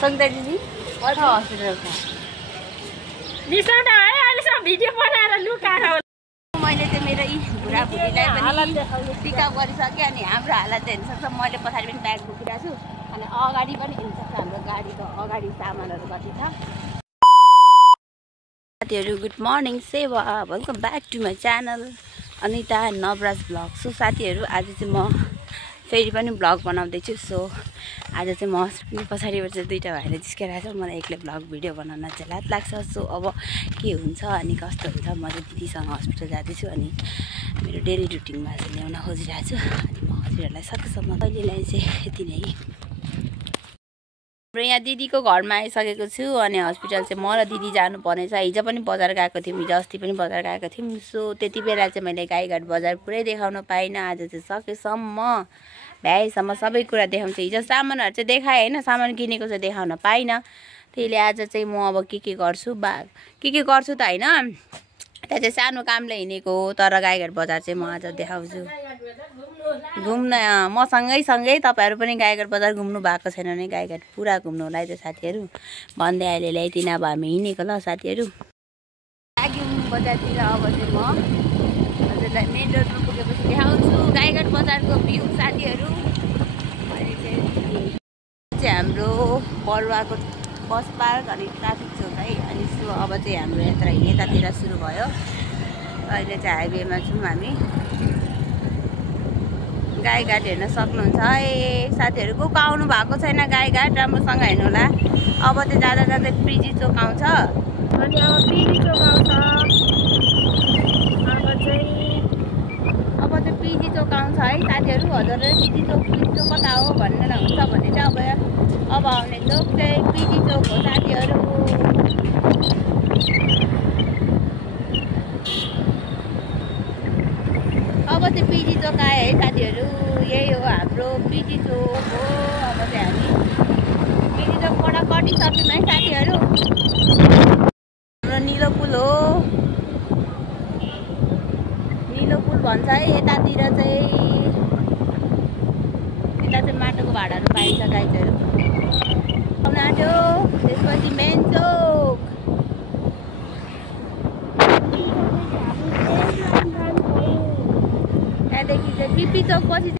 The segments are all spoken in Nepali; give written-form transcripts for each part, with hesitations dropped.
सङ्गीता दिदी छ हस्पिटलमा बिसाउँदा है अहिलेसम्म भिडियो बनाएर लुकाएर मैले चाहिँ मेरो यी बुढाबुढीलाई पनि पिकअप गरिसकेँ अनि हाम्रो हालत चाहिँ हेर्न सक्छ मैले पछाडि पनि ब्याग बोकिरहेको छु अनि अगाडि पनि हेर्न सक्छ हाम्रो गाडीको अगाडि सामानहरू कति छ साथीहरू गुड मर्निङ सेवा welcome back to my channel Anita Nawaraj blog so साथीहरू आज चाहिँ म फेरि पनि ब्लग बनाउँदैछु सो आज चाहिँ म हस्पिटल पछाडिबाट चाहिँ दुईवटा भएर जिस्किरहेको छ मलाई एक्लै ब्लग भिडियो बनाउन चाहिँ लाज लाग्छ सो अब के हुन्छ अनि कस्तो हुन्छ म चाहिँ दिदीसँग हस्पिटल जाँदैछु अनि मेरो डेली रुटिनमा चाहिँ ल्याउन खोजिरहेको छु अनि म हजुरहरूलाई सकेसम्म कहिलेलाई चाहिँ यति नै यहाँ दिदीको घरमा आइसकेको छु अनि हस्पिटल चाहिँ म र दिदी जानुपर्ने छ हिजो पनि बजार गएको थियौँ हिजो अस्ति पनि बजार गएको थियौँ सो त्यति बेला चाहिँ मैले गाईघाट बजार पुरै देखाउन पाइनँ आज चाहिँ सकेसम्म भ्याएसम्म सबै कुरा देखाउँछु हिजो सामानहरू चाहिँ देखाएँ होइन सामान किनेको चाहिँ देखाउन पाइनँ त्यसले आज चाहिँ म अब के गर्छु के गर्छु त होइन त्यहाँ चाहिँ सानो कामले हिँडेको हो तर गाईघाट बजार चाहिँ म आज देखाउँछु घुम्न मसँगै तपाईँहरू पनि गाईघाट बजार घुम्नु भएको छैन भने गाईघाट पुरा घुम्नु होला है त साथीहरू भन्दै अहिले ल्याइदिन अब हामी हिँडेको ल साथीहरू लाग्यौँ बजारतिर अब चाहिँ म हजुरलाई मेन रोडमा पुगेपछि देखाउँछु गाईघाट बजारको भ्यू साथीहरू अहिले चाहिँ हाम्रो बलुवाको बस पार्क अनि ट्राफिक चौक है अनि सो अब चाहिँ हाम्रो यात्रा यतातिर सुरु भयो अहिले चाहिँ हाइवेमा छौँ हामी गाईघाट हेर्न सक्नुहुन्छ है साथीहरू को आउनु भएको छैन गाईघाट राम्रोसँग हेर्नु होला अब चाहिँ जाँदा जाँदै पिजी चोक आउँछ अनि अब पिजी चोक आउँछ अब चाहिँ पिजी चोक आउँछ है साथीहरू हजुरले पिजी चोक कता हो भनेर हुन्छ भने चाहिँ अब आउने चोक चाहिँ पिजी चोक हो साथीहरू अब चाहिँ पिजी चोक आयो है साथीहरू यही हो हाम्रो पिजी चोक हो अब चाहिँ हामी पिजी चोकबाट कटिसक्यौँ है साथीहरू हाम्रो निलो पुल हो निलो पुल भन्छ है यतातिर चाहिँ माटोको भाडाहरू पाइन्छ गाईहरू आउन आँट्यो त्यसपछि मेन चोक त्यहाँदेखि चाहिँ पिपी चोक पछि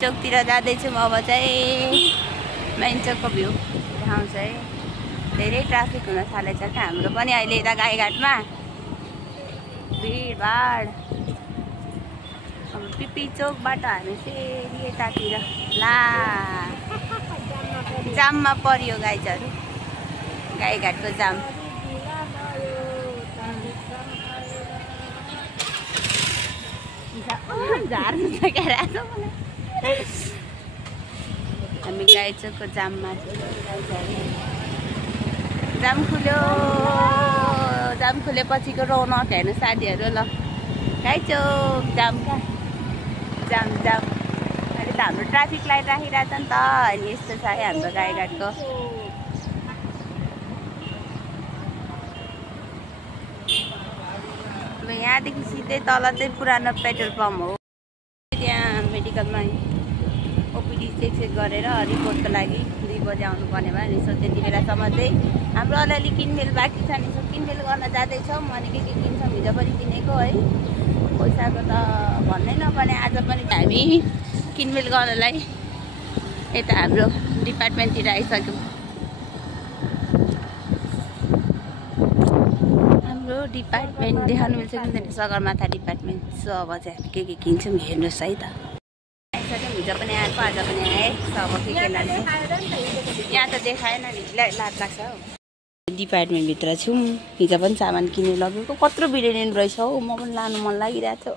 चोकतिर जाँदैछौँ अब चाहिँ मेन चोकको भ्यू देखाउँछ है धेरै ट्राफिक हुन थालेछ क्या हाम्रो पनि अहिले यता गाईघाटमा भिडभाड अब पिपी चोकबाट हामी फेरि यतातिर ला जाममा परियो गाईहरू गाईघाटको जाम झार्नु छ क्या हामी गाई चोकको जाममा जाम खुलेपछिको रौनक हेर्नु साथीहरू ल गाई चोक जाम क्या जाम अहिले त हाम्रो ट्राफिक लाइट राखिरहेछ नि त अनि यस्तो छ है हाम्रो गाईघाटको यहाँदेखि सिधै तल चाहिँ पुरानो पेट्रोल पम्प हो त्यहाँ मेडिकलमा ओपिडी चेक गरेर रिपोर्टको लागि 2 बजे आउनुपर्ने भयो नि सो त्यति बेलासम्म चाहिँ हाम्रो अलिअलि किनमेल बाँकी छ नि सो किनमेल गर्न जाँदैछौँ अनि के किन्छौँ हिजो पनि किनेको है पैसाको त भन्नै नपर्ने आज पनि हामी किनमेल गर्नलाई यता हाम्रो डिपार्टमेन्टतिर आइसक्यौँ हाम्रो डिपार्टमेन्ट देखाउनु मिल्छ कि हुँदैन सगरमाथा डिपार्टमेन्ट सो अब चाहिँ हामी के किन्छौँ हेर्नुहोस् है त आइसक्यौँ हिजो पनि आएको आज पनि आएँ सो अब के लान्छ यहाँ त देखाएन नि लाज लाग्छ हौ डिपार्टमेन्टभित्र छौँ हिजो पनि सामान किन्नु लगेको कत्रो बिर्यानी रहेछ हौ म पनि लानु मन लागिरहेको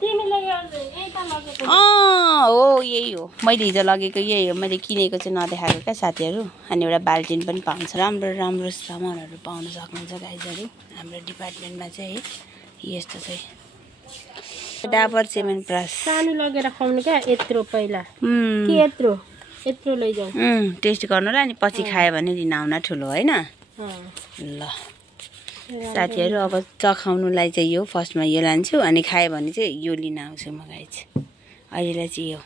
छ हो यही हो मैले हिजो लगेको यही हो मैले किनेको चाहिँ नदेखाएको क्या साथीहरू अनि एउटा बाल्टिन पनि पाउँछ राम्रो सामानहरू पाउन सक्नुहुन्छ गाइजहरू हाम्रो डिपार्टमेन्टमा चाहिँ है यस्तो चाहिँ डाबर सिमेन्ट ब्रस सानो लगेर खुवाउनु क्या यत्रो पहिला के यत्रो लैजाऊ टेस्ट गर्नु र अनि पछि खायो भने दिन आउन ठुलो होइन ल साथीहरू अब चखाउनुलाई चाहिँ यो फर्स्टमा यो लान्छु अनि खायो भने चाहिँ यो लिन आउँछु म गाई चाहिँ अहिलेलाई चाहिँ यो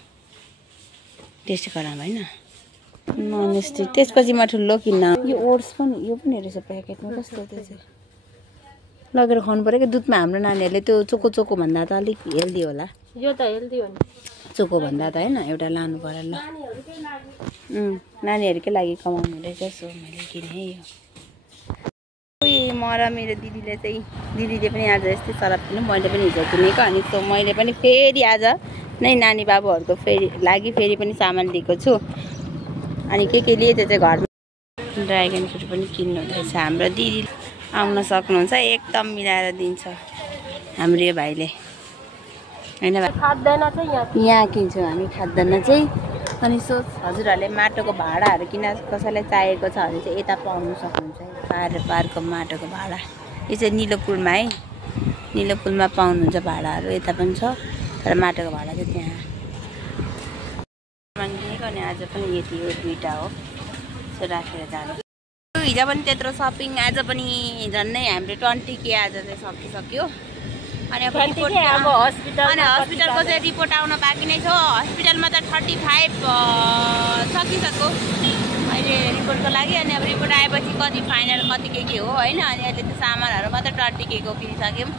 टेस्ट गराउँ होइन ननस्टिक त्यसपछि म ठुलो किन्न यो ओट्स पनि यो पनि रहेछ प्याकेटमा कस्तो त्यो चाहिँ लगेर खुवाउनु पऱ्यो कि दुधमा हाम्रो नानीहरूले त्यो चोको चोको भन्दा त अलिक हेल्दी होला यो त हेल्दी हो नि चोको भन्दा त होइन एउटा लानु पर्यो ल नानीहरूकै लागि कमाउनु रहेछ सो मैले किनेँ यो म र मेरो दिदीले चाहिँ दिदीले पनि आज यस्तै सराब किन्नु मैले पनि हिजो किनेको अनि सो मैले पनि फेरि आज नै नानी बाबुहरूको लागि फेरि पनि सामान लिएको छु अनि के लिए त्यो चाहिँ घरमा ड्रागन फ्रुट पनि किन्नु हुँदैछ हाम्रो दिदी आउन सक्नुहुन्छ एकदम मिलाएर दिन्छ हाम्रो यो भाइले होइन यहाँ किन्छौँ हामी खाँदैन चाहिँ अनि सोच हजुरहरूले माटोको भाँडाहरू किन कसैलाई चाहिएको छ भने चाहिँ यता पाउनु सक्नुहुन्छ पारको माटोको भाँडा यो चाहिँ निलो पुलमा है निलो पुलमा पाउनुहुन्छ भाँडाहरू यता पनि छ तर माटोको भाँडा चाहिँ त्यहाँ किनेको अनि आज पनि यति हो दुईवटा हो यसो राखेर जानु हिजो पनि त्यत्रो सपिङ आज पनि झन्नै हाम्रो 20K आज चाहिँ सकिसक्यो अनि अब हस्पिटलको चाहिँ रिपोर्ट आउन बाँकी नै छ हस्पिटलमा त 35 सकिसक्यो अहिले रिपोर्टको लागि अनि अब रिपोर्ट आएपछि कति फाइनल कति के हो होइन अनि अहिले त्यो सामानहरू मात्र 20K को किनिसक्यौँ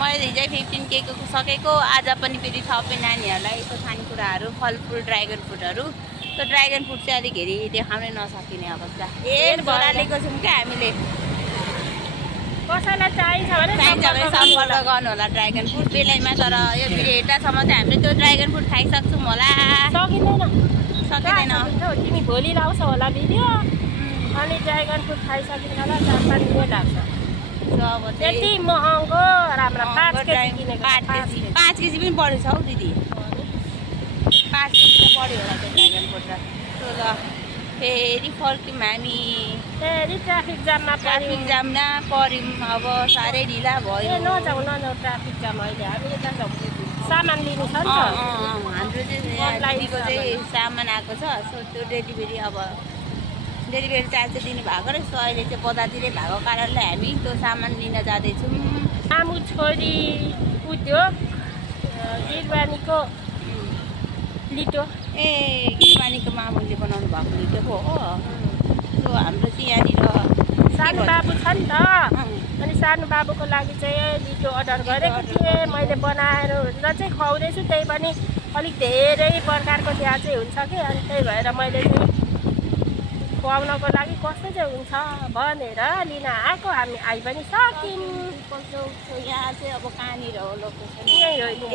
मैले हिजै 15K को सकेको आज पनि फेरि थपे नानीहरूलाई यसो खानेकुराहरू फलफुल ड्रागन फ्रुटहरू त्यो ड्रागन फ्रुट चाहिँ अलिक हेरी देखाउनै नसकिने अवस्था भरा लिएको छौँ क्या हामीले कसैलाई चाहिन्छ भने सम्पर्क गर्नु होला ड्रागन फ्रुट बेलैमा तर यो भिडियोसम्म चाहिँ हामीले त्यो ड्रागन फ्रुट खाइसक्छौँ होला सकिँदैन तिमी भोलि लाउँछौ होला भिडियो अनि ड्रागन फ्रुट खाइसकिन्छ होला 4-5 दिन लाग्छ अब त्यति महँगो राम्रो 5 केजी पनि बढेछ हौ दिदी 5 केजी त बढ्यो होला त्यो ड्रागन फ्रुट त फेरि फर्क्यौँ हामी फेरि ट्राफिक जाममा पऱ्यौँ अब साह्रै ढिला भयो नजाउँ ट्राफिक जाम अहिले हामी यता सामान लिनु छ नि त हाम्रो चाहिँ सामान आएको छ सो त्यो डेलिभरी चार्ज चाहिँ दिनुभएको रहेछ अहिले चाहिँ बजारतिरै भएको कारणले हामी त्यो सामान लिन जाँदैछौँ मामु छोरी उद्योग गिरबानीको लिटो गिरबानीको मामुले बनाउनु भएको लिटो पो हो सो हाम्रो चाहिँ यहाँनिर सानो बाबु छ नि त अनि सानो बाबुको लागि चाहिँ लिटो अर्डर गरेको थिएँ मैले बनाएर र चाहिँ खुवाउँदैछु त्यही पनि अलिक धेरै प्रकारको त्यहाँ चाहिँ हुन्छ कि अनि त्यही भएर मैले चाहिँ खुवाउनको लागि कस्तो चाहिँ हुन्छ भनेर लिन आएको हामी आइ पनि सक्यौँ यहाँ चाहिँ अब कहाँनिर हो लोकेसन यहीँ हो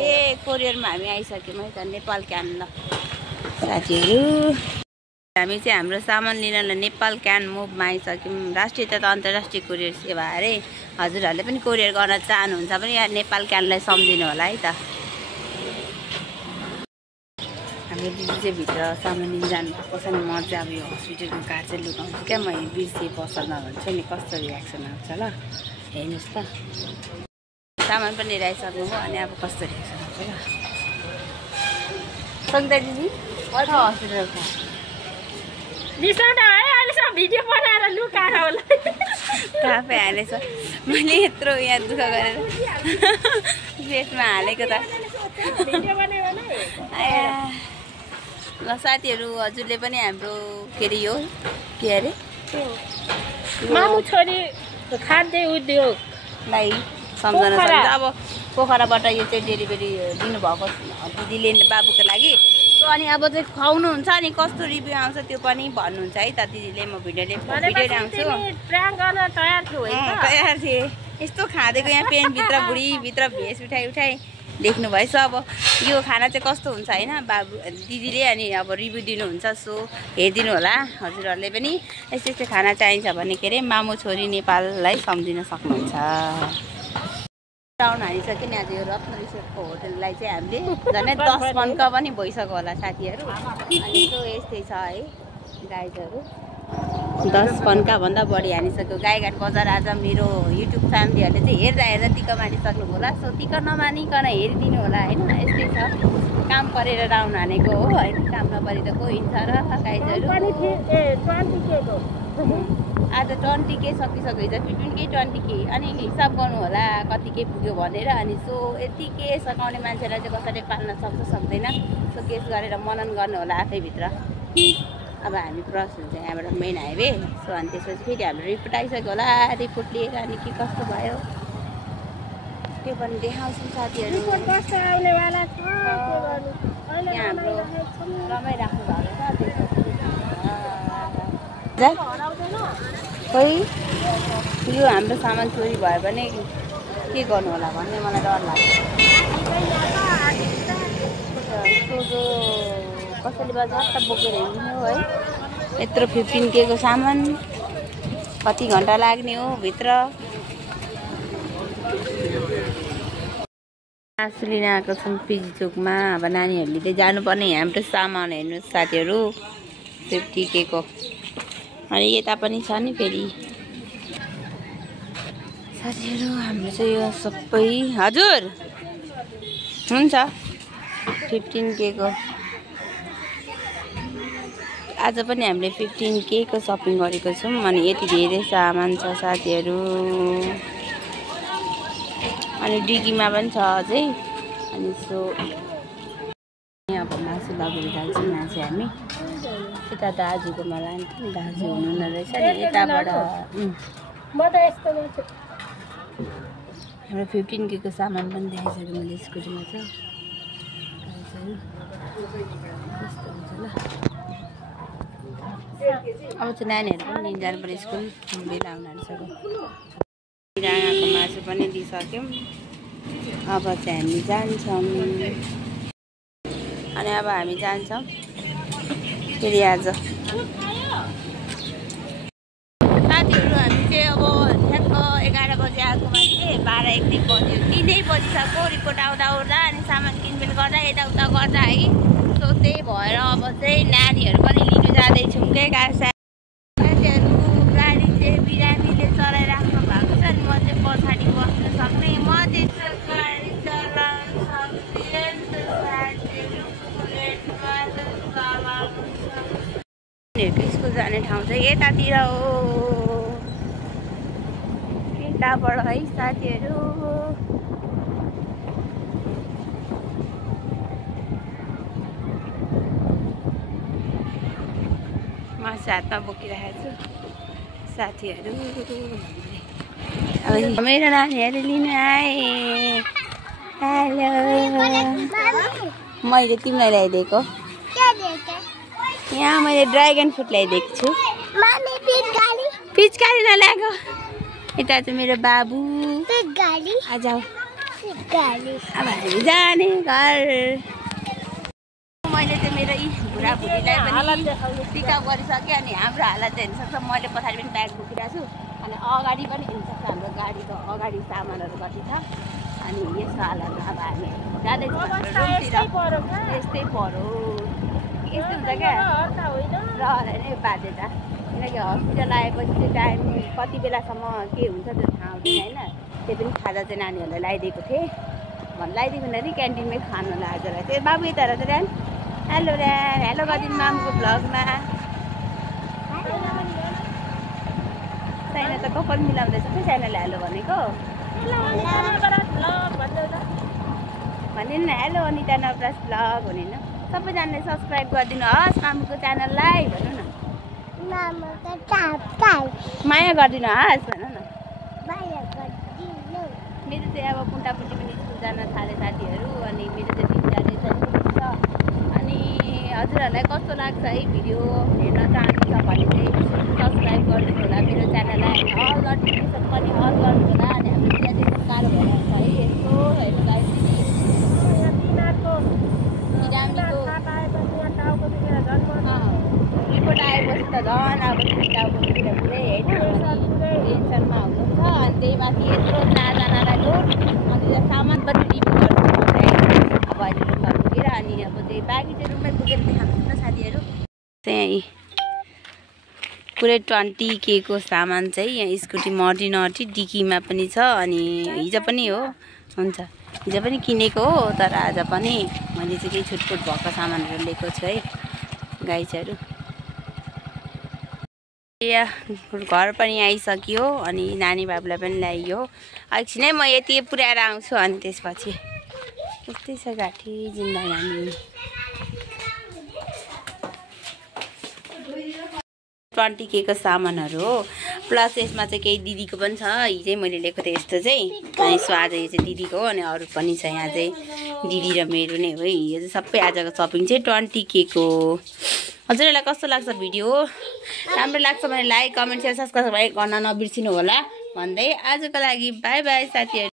कोरियरमा हामी आइसक्यौँ है त नेपाल क्यान ल साथीहरू हामी चाहिँ हाम्रो सामान लिनलाई नेपाल क्यान मुभमा आइसक्यौँ राष्ट्रिय तथा अन्तर्राष्ट्रिय कोरियर सेवा अरे हजुरहरूले पनि कोरियर गर्न चाहनुहुन्छ भने यहाँ नेपाल क्यानलाई सम्झिनु होला है त हाम्रो दिदी चाहिँ भित्र सामान लिन जानुभएको छ नि म चाहिँ अब यो हस्पिटलको कार्ड चाहिँ लुकाउँछु क्या म बिर्सेँ पसल नभन्छु नि कस्तो रियाक्सन आउँछ ल हेर्नुहोस् त सामान पनि लिएर आइसक्नु भयो अनि अब कस्तो रियाक्सन आउँछ ल सङ्गीता दिदी हस्पिटलको बिसाउँदा है अहिलेसम्म भिडियो बनाएर लुकाएर होला थाहा हालेछ मैले यत्रो यहाँ दुःख गरेर पेटमा हालेको त ल साथीहरू हजुरले पनि हाम्रो के अरे यो के अरे मामु छोरी खाद्य उद्योगलाई सम्झना अब पोखराबाट यो चाहिँ डेलिभरी दिनुभएको दिदीले बाबुको लागि अनि अब चाहिँ खुवाउनुहुन्छ अनि कस्तो रिभ्यू आउँछ त्यो पनि भन्नुहुन्छ है त दिदीले म भिडियो ल्याउँछु तयार थिएँ यस्तो खाँदेको यहाँ पेनभित्र बुढीभित्र भेष उठाइ देख्नुभएछ अब यो खाना चाहिँ कस्तो हुन्छ होइन बाबु दिदीले अनि अब रिभ्यू दिनुहुन्छ सो हेरिदिनु होला हजुरहरूले पनि यस्तो यस्तो खाना चाहिन्छ भने के अरे मामु छोरी नेपाललाई सम्झिन सक्नुहुन्छ राउन्ड हानिसक्यो नि आज यो रत्न रिसोर्टको होटललाई चाहिँ हामीले झन् 10 पन्का पनि भइसक्यो होला साथीहरू अनि त्यो यस्तै छ है गाइजहरू 10 पन्का भन्दा बढी हानिसक्यो गाईघाट बजार आज मेरो युट्युब फ्यामिलीहरूले चाहिँ हेर्दा टिका मानिसक्नु होला सो टिका नमानिकन हेरिदिनु होला होइन यस्तै छ काम परेर राउन्ड हानेको हो होइन काम नपरे त को हिँड्छ र गाइजहरू आज 20K सकिसक्यो हिजो 15K 20K अनि हिसाब गर्नु होला कति के पुग्यो भनेर अनि सो यति के सकाउने मान्छेलाई चाहिँ कसैले पाल्न सक्छ सक्दैन सो केस गरेर मनन गर्नु होला आफैभित्र अब हामी क्रस हुन्छ यहाँबाट मेन हाइवे। सो अनि त्यसपछि फेरि हाम्रो रिपोर्ट आइसक्यो होला। रिपोर्ट लिएर अनि के कस्तो भयो त्यो पनि देखाउँछौँ साथीहरू। यहाँ हाम्रो रमाइराख्नु भएको छ। खोइ यो हाम्रो सामान चोरी भयो भने के गर्नु होला भन्ने मलाई डर लाग्छ। सोझो कसैले बा झट्ट बोकेर हिँड्ने हो है। यत्रो 15K को सामान कति घन्टा लाग्ने हो भित्र। आसु लिन आएको छौँ पिजी चोकमा। अब नानीहरू लिँदै जानुपर्ने हाम्रो सामान हेर्नुहोस् साथीहरू 50K को। अनि यता पनि छ नि फेरि साथीहरू हाम्रो चाहिँ यो सबै। हजुर हुन्छ 15K को। आज पनि हामीले 15K को सपिङ गरेको छौँ। अनि यति धेरै सामान छ साथीहरू। अनि डिगीमा पनि छ अझै। अनि सो अब मासु लगेर जान्छौँ। यहाँ चाहिँ हामी यता दाजुकोमा लान्थ्यौँ। दाजु हुनुहुन्न रहेछ नि यताबाट। हाम्रो 15K को सामान पनि देखाइसकेँ मैले स्कुटीमा छ। यस्तो हुन्छ ल। अब चाहिँ नानीहरू पनि लिन जानु पर्यो स्कुल। बेला आउनु आँटिसक्यो। राँगाको मासु पनि दिइसक्यौँ। अब चाहिँ हामी जान्छौँ। अनि अब हामी जान्छौँ फेरि आज साथीहरू। हामी चाहिँ अब ठ्याक्क 11 बजे आएको मान्छे 12-1 बज्यो। 3 बजिसक्यो रिपोर्ट आउँदा आउँदा। अनि सामान किनमेल गर्दा यताउता गर्दा है। सो त्यही भएर अब चाहिँ नानीहरू पनि लिनु जाँदैछौँ के साथीहरू। गाडी चाहिँ बिरामीले चलाइराख्नु भएको छ। अनि म चाहिँ पछाडि बस्नु सक्ने। म चाहिँ गाडी चलाउनु सक्ने। स्कुल जाने ठाउँ चाहिँ यतातिर हो। यताबाट है साथीहरू। मासु हातमा बोकिरहेको छु साथीहरू। अब मेरो नानीहरू लिन आए। हेलो मैले तिमीलाई ल्याइदिएको। यहाँ मैले ड्रागन फ्रुट ल्याइदिएको छु। पिचकारी नल्याएको। यता चाहिँ मेरो बाबु। आज अब हामी जाने घर। मैले चाहिँ मेरो बुढाबुढीलाई पनि टिका गरिसकेँ। अनि हाम्रो हालत चाहिँ हेर्नु सक्छ। मैले पछाडि पनि ब्याग बोकिरहेको छु। अनि अगाडि पनि हेर्नु सक्छ हाम्रो गाडीको अगाडि सामानहरू कति छ। अनि यस्तो हालत अब हामी जाँदैछौँ यस्तै पऱ्यो। यस्तो हुन्छ क्या रहर नै बाध्यता। किनकि हस्पिटल आएपछि चाहिँ टाइम कति बेलासम्म के हुन्छ त्यो थाहा हुँदैन होइन। त्यो पनि खाजा चाहिँ नानीहरूलाई लगाइदिएको थिएँ। लगाइदिएको हुँदैन क्यान्टिनमै खानु लागेर त्यो बाबु यता रहेछ ऱ्यान। Hello ran. हेलो गरिदिनु मामको भ्लगमा। साइना त कपाल मिलाउँदैछ कि साइनाले हेलो भनेको भनिन् न। हेलो अनिता नवराज भ्लग भनिन् न। सबैजनाले सब्सक्राइब गरिदिनु होस् मामुको च्यानललाई भन्नु न। माया गरिदिनु होस् भन्नु न। मेरो चाहिँ अब पुन्टापुन्टी पनि स्कुल जान थाले साथीहरू। अनि मेरो चाहिँ 3 छ। अनि हजुरहरूलाई कस्तो लाग्छ है भिडियो हेर्न चाहनुहुन्छ भने चाहिँ सब्सक्राइब गरिदिनु होला मेरो च्यानललाई। अल नोटिफिकेसन पनि अल गर्नु होला। अनि हाम्रो त्यहाँ चाहिँ गाह्रो भइरहेको छ है। यस्तो हेर्नुलाई रिपोर्ट आएपछि त झन् अब टाउकोतिर पुरै टेन्सनमा हुनुहुन्छ। अनि त्यही माथि यत्रो 4जनालाई लोड। अनि सामान पनि रिभ्यू गर्नु अब अहिले रुममा पुगेर। अनि अब चाहिँ बाँकी चाहिँ रुममै पुगेर देखाउँछु न साथीहरू। चाहिँ पुरै 20K को सामान चाहिँ यहाँ स्कुटी मर्टी डिकीमा पनि छ। अनि हिजो पनि हो हुन्छ हिजो पनि किनेको हो। तर आज पनि मैले चाहिँ केही छुटपुट भएको सामानहरू लिएको छु है गाइजहरू। घर पनि आइसक्यो। अनि नानी बाबुलाई पनि ल्याइयो। एकछिनै म यति पुऱ्याएर आउँछु। अनि त्यसपछि यस्तै छ घाँटी जिन्दगी हामी। 20K को सामानहरू हो प्लस यसमा चाहिँ केही दिदीको पनि छ हिजै मैले लिएको थिएँ यस्तो चाहिँ अनि सो आज यो चाहिँ दिदीको हो अनि अरू पनि छ यहाँ चाहिँ दिदी र मेरो नै हो यो चाहिँ सबै आजको सपिङ चाहिँ 20K को हजुरहरूलाई कस्तो लाग्छ भिडियो राम्रो लाग्छ भने लाइक कमेन्ट सेयर सब्सक्राइब गर्न नबिर्सिनु होला भन्दै आजको लागि बाई बाई साथीहरु